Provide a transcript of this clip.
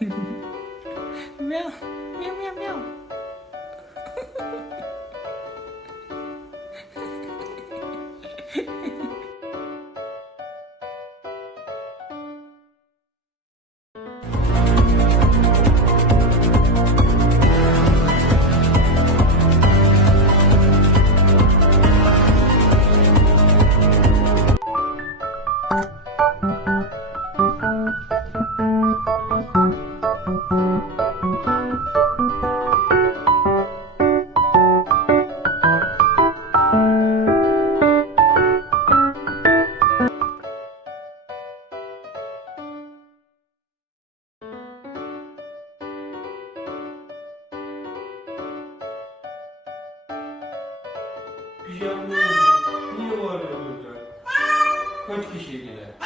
Meow, meow, meow, meow. Pijama niye var ya burada? Kaç kişi gider?